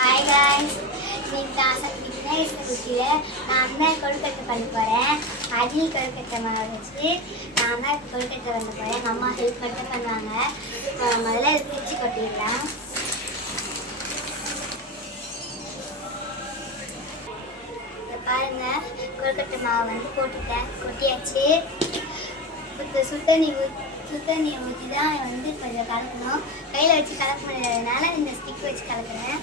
Hi guys, இன்னைக்கு விநாயகர் சதுர்த்தியில் நான் தான் கொழுக்கட்டை பண்ண போகிறேன். அடியில் கொழுக்கட்டை மாவு வச்சு நான் தான் கொழுக்கட்டை பண்ண போகிறேன். எங்கள் அம்மா ஹெல்ப் மட்டும் பண்ணுவாங்க. முதல்ல பிரித்து கொட்டிடலாம். இதை பாருங்கள், கொழுக்கட்டை மாவு வந்து கொட்டியாச்சு. சுத்தண்ணி ஊற்றி தான் வந்து கொஞ்சம் கலக்கணும். கையில் வச்சு கலக்க முடியாததுனால இந்த ஸ்டிக் வச்சு கலக்குறேன்.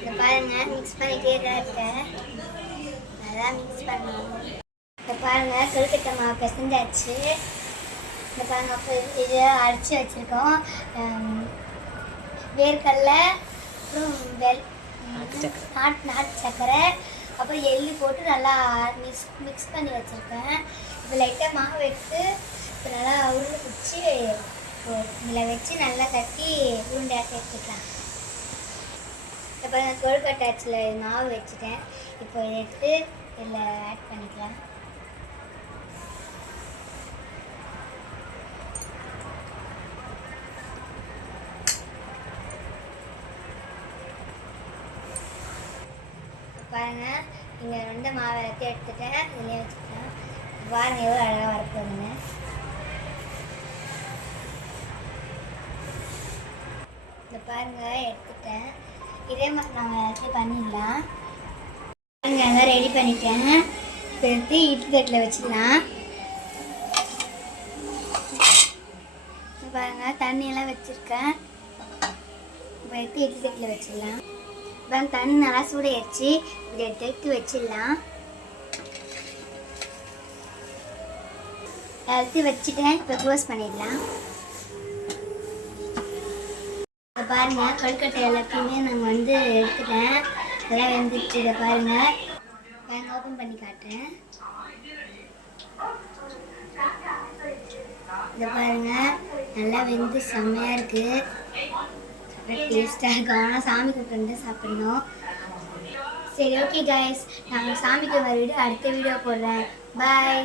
இதை பாருங்க, மிக்ஸ் பண்ணிட்டே தான் இருக்கேன். நல்லா மிக்ஸ் பண்ணணும். இதை பாருங்க, கொழுக்கட்டை மாவு பிசைஞ்சாச்சு. இந்த பாருங்க, அப்போ இதை அரைச்சி வச்சுருக்கோம். வேர்க்கடலை, அப்புறம் நாட்டு சக்கரை, அப்புறம் எள்ளு போட்டு நல்லா மிக்ஸ் பண்ணி வச்சுருக்கேன். இப்போ லைட்டாக மாவு எடுத்து இப்போ நல்லா உருண்டை பிடிச்சி இதில் வச்சு நல்லா கட்டி உருண்டையாக எடுத்துக்கலாம். இப்போ நான் கொழுக்கட்டை அச்சில் மாவு வச்சுட்டேன். இப்போ இதை எடுத்து இதில் ஆட் பண்ணிக்கலாம். பாருங்கள், இங்கே 2 மாவு எல்லாத்தையும் எடுத்துட்டேன். இதுலேயே வச்சுக்கலாம். பாருங்கள் எவ்வளோ அழகாக வரப்போகுதுன்னு. இந்த பாருங்கள் எடுத்துட்டேன். இதே மாதிரி நம்ம எல்லாத்தையும் பண்ணிடலாம். பாருங்கள் எல்லாம் ரெடி பண்ணிட்டேன். இப்போ எடுத்து இட்லி தட்டில் வச்சுக்கலாம். பாருங்கள் தண்ணியெல்லாம் வச்சுருக்கேன். இப்போ எடுத்து இட்லி தட்டில் வச்சிடலாம். இப்போ தண்ணி நல்லா சூடாயிடுச்சு. இதை எடுத்து வச்சிடலாம். எடுத்து வச்சுட்டேன். இப்போ க்ளோஸ் பண்ணிடலாம். இப்போ பாருங்கள், கொழுக்கட்டை எல்லாத்தையுமே நாங்கள் வந்து எடுத்துட்டேன். அதெல்லாம் வெந்துச்சு. இதை பாருங்கள், ஓப்பன் பண்ணி காட்டுறேன். இதை பாருங்கள், நல்லா வெந்து செம்மையாக இருக்குது. டேஸ்ட்டாக இருக்கும். ஆனால் சாமி கூப்பிட்டு சாப்பிடணும். சரி, ஓகே காய்ஸ், நாங்கள் சாமிக்கு வர வீடியோ அடுத்த வீடியோ போடுறேன். பாய்.